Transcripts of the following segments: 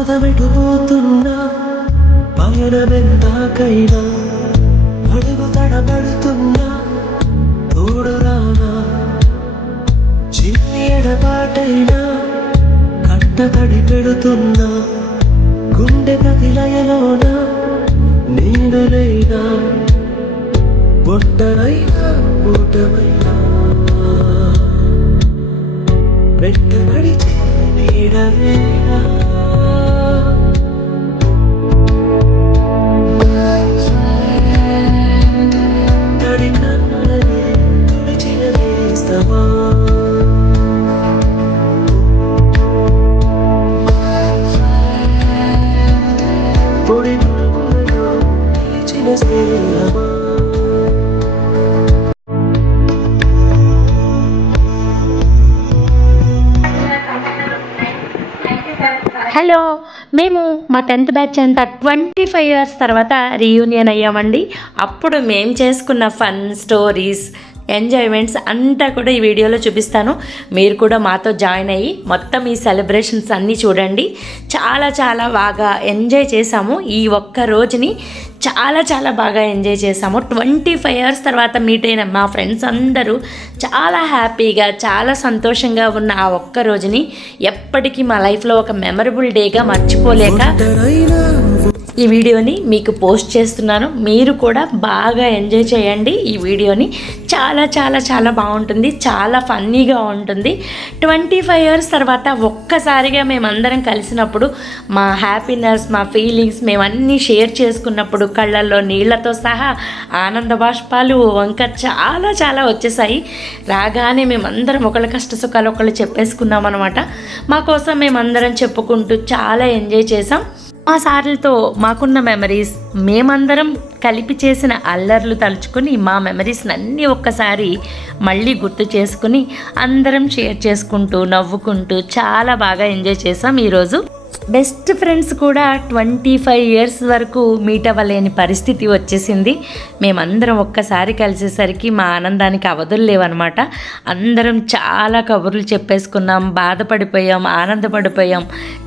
పాదమెటుపోతున్నా పయనమెందాకైనా అడుగు తడబడుతున్నా తోడు రానా చిన్ని ఎడబాటైనా కంట తడి పెడుతున్నా గుండె కదిలయలోన నేను లేనా ఒంటరైనా ఊటమైనా వెంట నడిచే నీడవేనా నడినన్నదే తుడిచిన నేస్తమా పొడి పురుగులలో నిలిచిన స్నేహమా హలో, మేము మా 10th బ్యాచ్ అంతా 25 years తర్వాత రీయూనియన్ అయ్యామండి. అప్పుడు మేము చేసుకున్న ఫన్ స్టోరీస్, ఎంజాయ్మెంట్స్ అంతా కూడా ఈ వీడియోలో చూపిస్తాను. మీరు కూడా మాతో జాయిన్ అయ్యి మొత్తం ఈ సెలబ్రేషన్స్ అన్నీ చూడండి. చాలా చాలా బాగా ఎంజాయ్ చేసాము. ఈ ఒక్క రోజుని చాలా చాలా బాగా ఎంజాయ్ చేసాము. 25 years తర్వాత మీట్ అయిన మా ఫ్రెండ్స్ అందరూ చాలా హ్యాపీగా, చాలా సంతోషంగా ఉన్న ఆ ఒక్క రోజుని ఎప్పటికీ మా లైఫ్లో ఒక మెమరబుల్ డేగా మర్చిపోలేక ఈ వీడియోని మీకు పోస్ట్ చేస్తున్నాను. మీరు కూడా బాగా ఎంజాయ్ చేయండి ఈ వీడియోని. చాలా చాలా చాలా బాగుంటుంది, చాలా ఫన్నీగా ఉంటుంది. 25 years తర్వాత ఒక్కసారిగా మేమందరం కలిసినప్పుడు మా హ్యాపీనెస్, మా ఫీలింగ్స్ మేమన్నీ షేర్ చేసుకున్నప్పుడు కళ్ళల్లో నీళ్లతో సహా ఆనంద బాష్పాలు వంక చాలా చాలా వచ్చేసాయి. రాగానే మేమందరం ఒకళ్ళ కష్ట సుఖాలు ఒకళ్ళు చెప్పేసుకున్నాం అనమాట. మా కోసం మేమందరం చెప్పుకుంటూ చాలా ఎంజాయ్ చేసాం. మా సార్లతో మాకున్న మెమరీస్, మేమందరం కలిపి చేసిన అల్లర్లు తలుచుకొని మా మెమరీస్ని అన్నీ ఒక్కసారి మళ్ళీ గుర్తు చేసుకుని అందరం షేర్ చేసుకుంటూ నవ్వుకుంటూ చాలా బాగా ఎంజాయ్ చేసాం ఈరోజు. బెస్ట్ ఫ్రెండ్స్ కూడా 25 years వరకు మీట్ అవ్వలేని పరిస్థితి వచ్చేసింది. మేమందరం ఒక్కసారి కలిసేసరికి మా ఆనందానికి అవధులు లేవన్నమాట. అందరం చాలా కబుర్లు చెప్పేసుకున్నాం, బాధపడిపోయాం, ఆనందపడిపోయాం,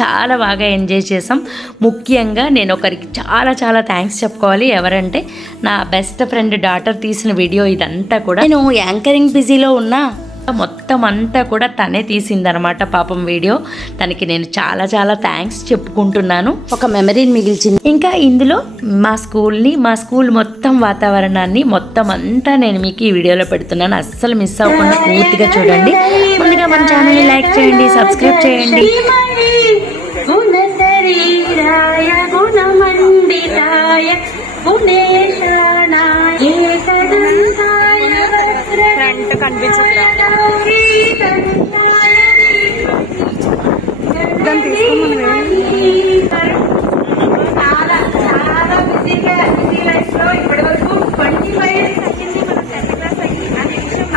చాలా బాగా ఎంజాయ్ చేసాం. ముఖ్యంగా నేను ఒకరికి చాలా చాలా థ్యాంక్స్ చెప్పుకోవాలి. ఎవరంటే నా బెస్ట్ ఫ్రెండ్ డాటర్ తీసిన వీడియో ఇదంతా కూడా. నేను యాంకరింగ్ బిజీలో ఉన్నా మొత్తం అంతా కూడా తనే తీసిందనమాట పాపం వీడియో. తనకి నేను చాలా చాలా థ్యాంక్స్ చెప్పుకుంటున్నాను. ఒక మెమరీని మిగిల్చింది. ఇంకా ఇందులో మా స్కూల్ మొత్తం వాతావరణాన్ని మొత్తం అంతా నేను మీకు ఈ వీడియోలో పెడుతున్నాను. అస్సలు మిస్ అవ్వకుండా పూర్తిగా చూడండి. ముందుగా మన ఛానల్ని లైక్ చేయండి, సబ్స్క్రైబ్ చేయండి. చాలా చాలా బిజీ లైఫ్ లో ఇప్పటి వరకు 25 years అయ్యింది మనం 10th class అయ్యి అనే విషయం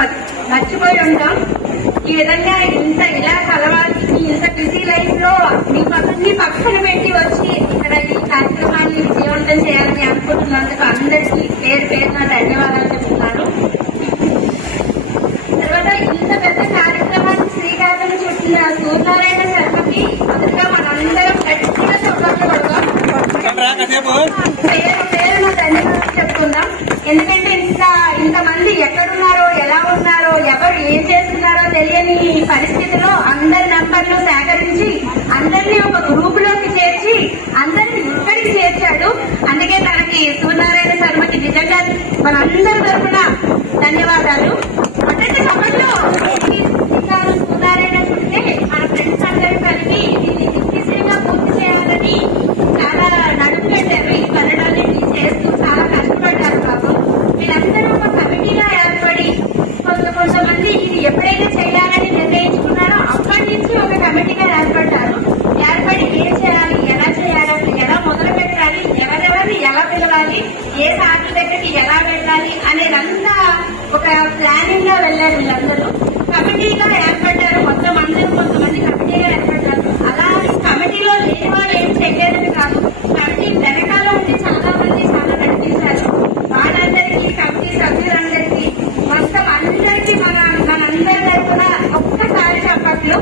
మర్చిపోయి ఉంటాం. ఈ విధంగా ఇలా కలవాలి, ఇంత బిజీ లైఫ్ లో మీ పక్కని పక్కన పెట్టి వచ్చి ఇక్కడ ఈ కార్యక్రమాన్ని విజయవంతం చేయాలని అనుకుంటున్నందుకు అందరికీ పేరు పేరున ధన్యవాదాలు చెప్తున్నాను. తర్వాత ఇంత పెద్ద కార్యక్రమాన్ని శ్రీకాకుళం చుట్టిన సూర్యనారాయణ శర్మకి మొదటిగా మనందరం గట్టిగా చప్పట్లు కొడతాం. పేరు పేరున ధన్యవాదాలు చెప్తున్నాం. ఎందుకంటే ఇంతమంది ఎక్కడున్నారో, ఎలా ఉన్నారో, ఎవరు ఏం చేస్తున్నారో తెలియని పరిస్థితిలో అందరి నంబర్లు సేకరించి అందరినీ ఒక గ్రూప్ లోకి చేర్చి అందరినీ ఇక్కడికి చేర్చాడు. అందుకే తనకి సూర్యనారాయణ శర్మకి నిజంగా మనందరి తరఫున ధన్యవాదాలు. అంటే చెప్పట్లో సూర్యనారాయణ చుట్టే మన ఫ్రెండ్స్ అందరూ కలిపి దీన్ని దిగ్విజయంగా పూర్తి చేయాలని చాలా నడుము పెట్టారు. ఈ పనులన్నింటినీ చేస్తూ చాలా కష్టపడ్డారు బాబు. వీళ్ళందరూ ఒక కమిటీగా ఏర్పడి కొంతమంది ఇది ఎప్పుడైతే చేయాలని నిర్ణయించుకున్నారో అప్పటి నుంచి ఒక కమిటీగా ఏర్పడి ఏం చేయాలి, ఎలా చేయాలి, ఎలా మొదలు పెట్టాలి, ఎవరెవరిని ఎలా పిలవాలి, ఏ సార్ల దగ్గరికి ఎలా వెళ్ళాలి అనేదంతా ఒక ప్లానింగ్ గా వెళ్ళారు. వీళ్ళందరూ కమిటీగా ఏర్పడ్డారు. మొత్తం అందరూ కొంతమంది కమిటీగా ఏర్పడ్డారు. అలా కమిటీలో లేని వాళ్ళు ఏం చేయలేదని కాదు, కమిటీ వెనకాల ఉండి చాలా మంది చాలా నడిపించారు. వాళ్ళందరికీ, కమిటీ సభ్యులందరికీ, మొత్తం అందరికీ మనందరి తరఫున ఒక్కసారి చెప్పట్లు.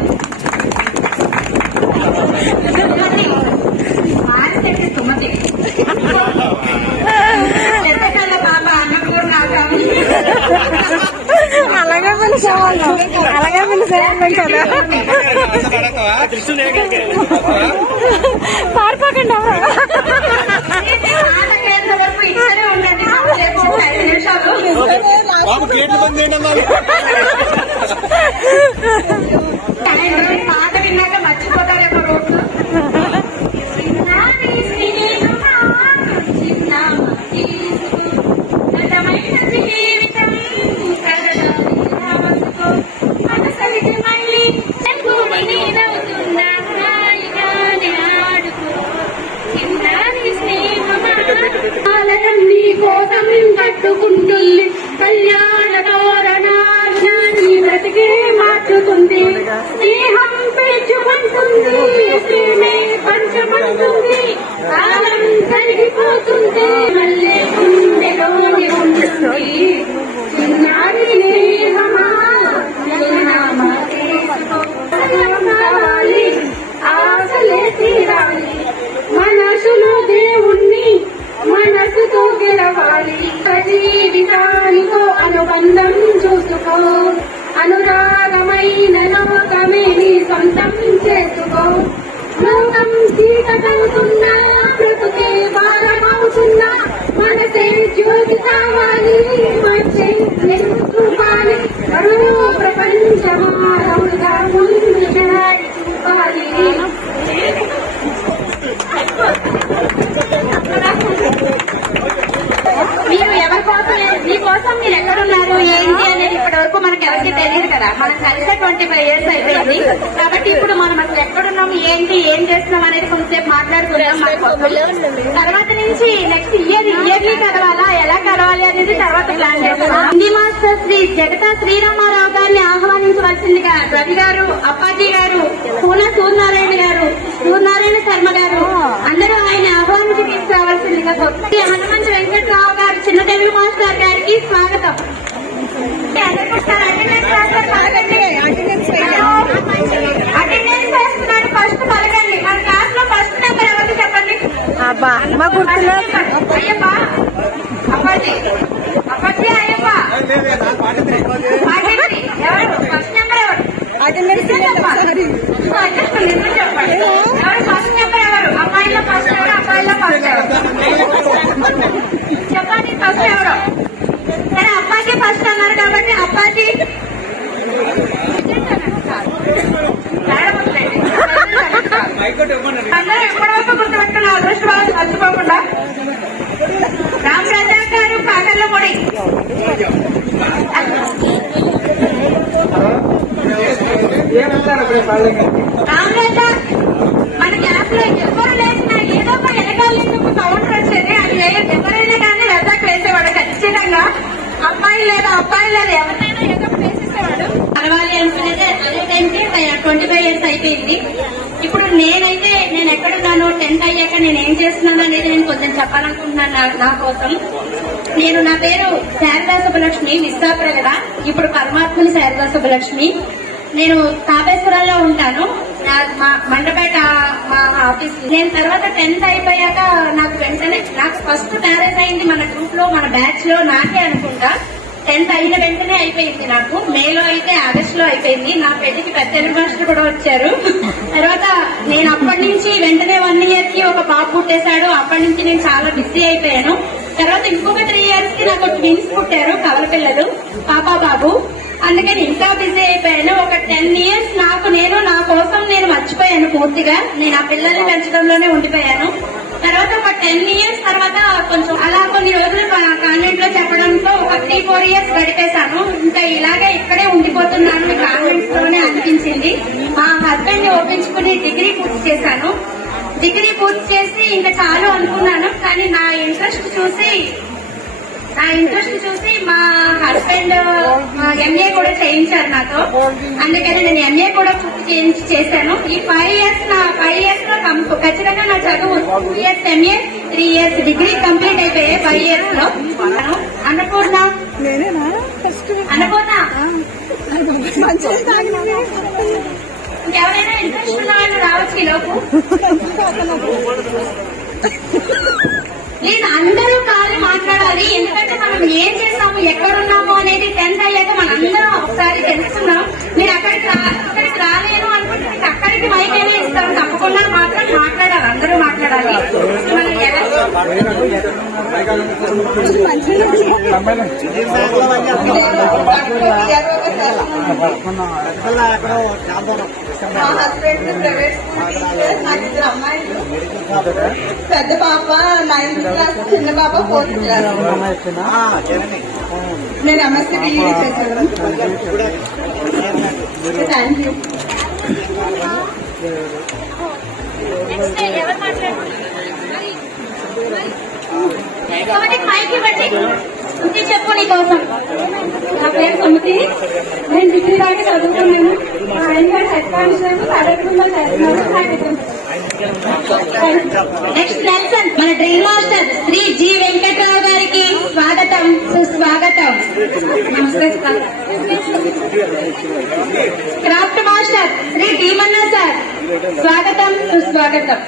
పారిపోకండి పాట విన్నాక మర్చిపోతారేమో రోజు నీ కోసం కట్టుకుంటుంది కళ్యాణ తోరణాన్ని బ్రతికే మార్చుతుంది స్నేహం పెంచుకుంటుంది ప్రేమే పంచమంటుంది కాలం కరిగిపోతుంది మళ్ళీ గుండెలోని ఉంటుంది చిన్నారి స్నేహమా కావాలి ఆశలే తీరాలి మనసులో దేవుణ్ణి మనసుతో గెలవాలి జీవితానితో అనుబంధం చూసుకో అనురాగమైన లోకమే నీ సొంతం చేసుకో లోకం చీకటవుతున్నా బ్రతుకే భారమవుతున్నా మనసే జ్యోతి కావాలి వచ్చే చూపాలి ప్రపంచమారవుగా ముందు చూపాలి మీరు ఎవరి కోసం మీకోసం మీరు ఎక్కడున్నారు ఏంటి అనేది ఇప్పటి వరకు మనకి ఎవరికి తెలియదు కదా. మనం కలిసే 25 years అయిపోయింది కాబట్టి ఇప్పుడు మనం అసలు ఎక్కడున్నాం ఏంటి ఏం చేస్తున్నాం అనేది కొంచెంసేపు మాట్లాడుకుందాం. తర్వాత నుంచి నెక్స్ట్ ఇయర్లీ కలవాలా ఎలా కలవాలి అనేది తర్వాత ప్లాన్ చేస్తాం. హిందీ మాస్టర్ శ్రీ జగతా శ్రీరామారావు గారిని ఆహ్వానించవలసిందిగా రవి గారు, అప్పాజీ గారు, పూనా సూర్యనారాయణ గారు, సూర్యనారాయణ శర్మ గారు అందరూ ఆయన ఆహ్వానించి తీసుకురావాల్సిందిగా కొత్త హనుమంతు వెంకటరావు గారు చిన్న తెలుగు మాస్టర్ గారికి స్వాగతం. అటెండెన్స్ వేస్తున్నారు ఫస్ట్ పలకండి. మన క్లాస్ లో ఫస్ట్ నెంబర్ ఎవరు చెప్పండి. అయ్యప్ప అప్పాజీ అప్పాజీ అయ్యప్ప ఎవరు ఫస్ట్ నెంబర్ ఎవరు చెప్పండి. ఎవరు ఫస్ట్ నెంబర్ ఎవరు అమ్మాయిలో ఫస్ట్ ఎవరు అబ్బాయిలో ఫస్ట్ ఎవరు చెప్పండి. ఫస్ట్ ఎవరు సరే అప్పాజీ ఫస్ట్ అన్నారు కాబట్టి అప్పాజీ అందరూ ఎప్పటివరకు గుర్తుపెట్టుకున్నారు అదృష్టవాళ్ళు మర్చిపోకుండా. రామరాజా గారు కాకర్లపొడి రామరాజా మన గ్యాప్ లో ఎవరు లేచినా ఏదో ఒక వెనకాల సౌండ్ వచ్చేది. అది ఎవరైనా కానీ వెళ్దాకు వేసేవాడు ఖచ్చితంగా. అమ్మాయిలు లేదా అబ్బాయిలు లేదా ఎవరైనా ఏదో ఒక వేసేసేవాడు. పర్వాలి అనుకునేది అదే టైంకి 25 years అయిపోయింది. ఇప్పుడు నేను ఎక్కడున్నాను 10th అయ్యాక నేను ఏం చేస్తున్నాను అనేది నేను కొంచెం చెప్పాలనుకుంటున్నాను నా కోసం. నా పేరు శారదా సుబ్బలక్ష్మి, విశాఖప్రగడ. ఇప్పుడు పరమాత్మని శారదా సుబ్బలక్ష్మి. నేను తాపేశ్వరాల్లో ఉంటాను. మా మండపేట మా ఆఫీస్. నేను తర్వాత 10th అయిపోయాక నాకు వెంటనే నాకు ఫస్ట్ మ్యారేజ్ అయింది మన గ్రూప్ లో మన బ్యాచ్ లో నాకే అనుకుంటా. 10th అయిన వెంటనే అయిపోయింది నాకు. మేలో అయితే ఆగస్ట్ లో అయిపోయింది. నా పెళ్లికి పెద్ద తెలుగు మాస్టర్ కూడా వచ్చారు. తర్వాత నేను అప్పటి నుంచి వెంటనే 1 year కి ఒక బాబు పుట్టేశాడు. అప్పటి నుంచి నేను చాలా బిజీ అయిపోయాను. తర్వాత ఇంకొక 3 years కి నాకు ట్విన్స్ పుట్టారు, కవల పిల్లలు, పాపా బాబు. అందుకని ఇంకా బిజీ అయిపోయాను. ఒక 10 years నా కోసం నేను మర్చిపోయాను పూర్తిగా. నేను ఆ పిల్లల్ని పెంచడంలోనే ఉండిపోయాను. తర్వాత ఒక 10 years తర్వాత కొంచెం అలా కొన్ని రోజులు కాన్వెంట్ లో చెప్పడంతో ఒక 3-4 years గడిపేశాను. ఇంకా ఇలాగే ఇక్కడే ఉండిపోతున్నాను కాన్వెంట్ లోనే అనిపించింది. మా హస్బెండ్ ని ఒప్పించుకుని డిగ్రీ పూర్తి చేశాను. డిగ్రీ పూర్తి చేసి ఇంకా చాలు అనుకున్నాను. కానీ నా ఇంట్రెస్ట్ చూసి మా హస్బెండ్ ఎంఏ కూడా చేయించారు నాతో. అందుకని నేను ఎంఏ కూడా పూర్తి చేశాను. ఈ 5 years లో ఖచ్చితంగా నా చదువు 2 years MA, 3 years degree complete అయిపోయాయి 5 years లో. అన్నపూర్ణ ఇంకెవరైనా ఇంట్రెస్ట్ ఉన్న వాళ్ళు రావచ్చు ఈ లోపు. లేదు అందరూ కాదు మాట్లాడాలి. ఎందుకంటే మనం ఏం చేస్తాము ఎక్కడున్నాము అనేది 10th అయ్యాక మనందరం ఒకసారి తెలుసుకున్నాం. మీరు అక్కడికి మా హస్బెండ్ ప్రైవేట్ స్కూల్ టీచర్, నాకు 2 అమ్మాయిలు. పెద్ద పాప 9th క్లాస్, చిన్న పాప 4th క్లాస్. నేను ఎంఎస్సీ డిగ్రీ చేశాను. Thank you. చెప్పు నీ కోసం. నా పేరు సుమతి, నేను డిగ్రీ దాకా చదువుకున్నాను. మా ఆయన గారు హెడ్ కానిస్టేబుల్ కడపకుండా చేస్తున్నాను. నెక్స్ట్ లెసన్ మన drill master Shri G Venkatrao గారికి స్వాగతం, సుస్వాగతం. నమస్తే. Craft master Shri Timanna sir, స్వాగతం, సుస్వాగతం.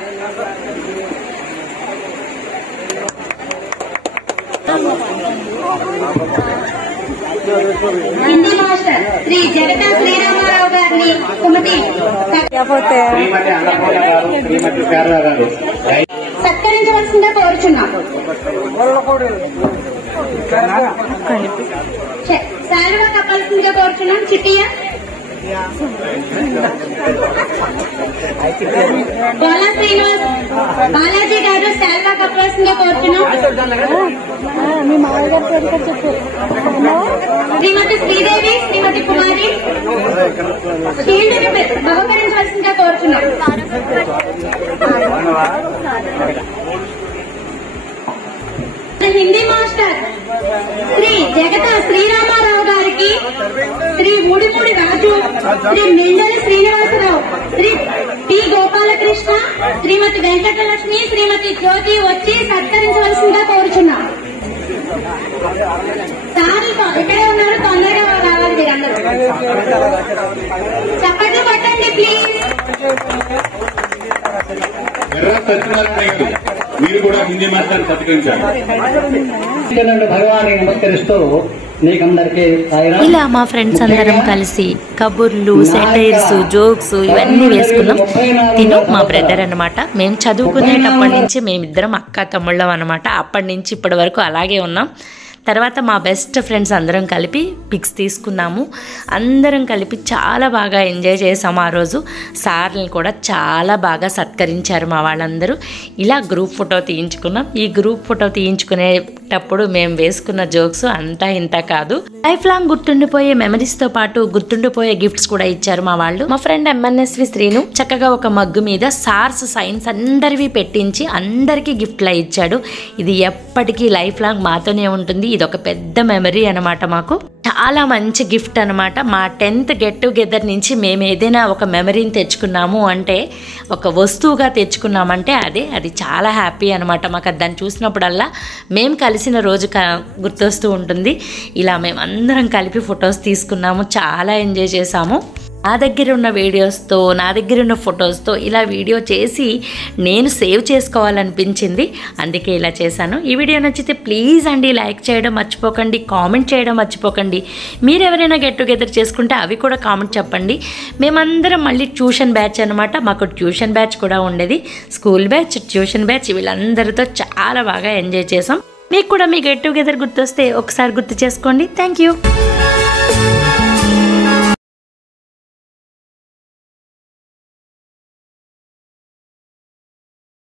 హిందీ మాస్టర్ శ్రీ జగతా శ్రీరామారావు గారిని కుమటి సత్కరించవలసిందిగా కోరుచున్నాం. శాలువా కప్పాల్సిందిగా కోరుచున్నాం. చిట్టియ బాలా శ్రీనివాస్ బాలాజీ గారు శాలువా కప్పాల్సిందిగా కోరుచున్నాం. శ్రీమతి శ్రీదేవి, శ్రీమతి కుమారి షీల్డ్ని బహుకరించవలసిందిగా కోరుచున్నాం. హిందీ మాస్టర్ శ్రీ జగతా శ్రీరామారావు గారికి శ్రీ ముడిపూడి రాజు, శ్రీ మిండలి శ్రీనివాసరావు, శ్రీ టి గోపాలకృష్ణ, శ్రీమతి వెంకటలక్ష్మి, శ్రీమతి జ్యోతి వచ్చి సత్కరించవలసిందిగా కోరుచున్నాం. సార్ ఇక్కడే ఉన్నారు, తొందరగా రావాలి మీరందరూ. చప్పట్లు కొట్టండి ప్లీజ్. మీరు కూడా హిందీ మాట్లాడి సత్కరించారు. భగవానికి నమస్కరిస్తూ మీకందరికీ ఇలా మా ఫ్రెండ్స్ అందరం కలిసి కబుర్లు, సెటైర్స్, జోక్స్ ఇవన్నీ వేసుకున్నాం. తిను మా బ్రదర్ అనమాట. మేము చదువుకునేటప్పటి నుంచి మేమిద్దరం అక్క తమ్ముళ్ళం అనమాట. అప్పటి నుంచి ఇప్పటి వరకు అలాగే ఉన్నాం. తర్వాత మా బెస్ట్ ఫ్రెండ్స్ అందరం కలిపి పిక్స్ తీసుకున్నాము. అందరం కలిపి చాలా బాగా ఎంజాయ్ చేసాము ఆ రోజు. సార్లను కూడా చాలా బాగా సత్కరించారు మా వాళ్ళందరూ. ఇలా గ్రూప్ ఫోటో తీయించుకున్నాం. ఈ గ్రూప్ ఫోటో తీయించుకునేటప్పుడు మేము వేసుకున్న జోక్స్ అంతా ఇంత కాదు. లైఫ్ లాంగ్ గుర్తుండిపోయే మెమరీస్తో పాటు గుర్తుండిపోయే గిఫ్ట్స్ కూడా ఇచ్చారు మా వాళ్ళు. మా ఫ్రెండ్ ఎంఎన్ఎస్వి శ్రీను చక్కగా ఒక మగ్గు మీద సార్స్ సైన్స్ అందరివి పెట్టించి అందరికీ గిఫ్ట్లా ఇచ్చాడు. ఇది ఎప్పటికీ లైఫ్ లాంగ్ మాతోనే ఉంటుంది. ఇది ఒక పెద్ద మెమరీ అనమాట. మాకు చాలా మంచి గిఫ్ట్ అనమాట. మా 10th గెట్ టుగెదర్ నుంచి మేము ఏదైనా ఒక మెమరీని తెచ్చుకున్నాము అంటే, ఒక వస్తువుగా తెచ్చుకున్నామంటే అది చాలా హ్యాపీ అనమాట. మాకు దాన్ని చూసినప్పుడల్లా మేము కలిసిన రోజు గుర్తొస్తూ ఉంటుంది. ఇలా మేము అందరం కలిపి ఫొటోస్ తీసుకున్నాము, చాలా ఎంజాయ్ చేసాము. నా దగ్గర ఉన్న వీడియోస్తో, నా దగ్గర ఉన్న ఫొటోస్తో ఇలా వీడియో చేసి నేను సేవ్ చేసుకోవాలనిపించింది. అందుకే ఇలా చేశాను. ఈ వీడియో నచ్చితే ప్లీజ్ అండి లైక్ చేయడం మర్చిపోకండి, కామెంట్ చేయడం మర్చిపోకండి. మీరు ఎవరైనా గెట్ టుగెదర్ చేసుకుంటే అవి కూడా కామెంట్ చెప్పండి. మేమందరం మళ్ళీ ట్యూషన్ బ్యాచ్ అనమాట. మాకు ట్యూషన్ బ్యాచ్ కూడా ఉండేది. స్కూల్ బ్యాచ్, ట్యూషన్ బ్యాచ్, వీళ్ళందరితో చాలా బాగా ఎంజాయ్ చేసాం. మీకు కూడా మీ గెట్ టుగెదర్ గుర్తొస్తే ఒకసారి గుర్తు చేసుకోండి. Thank you.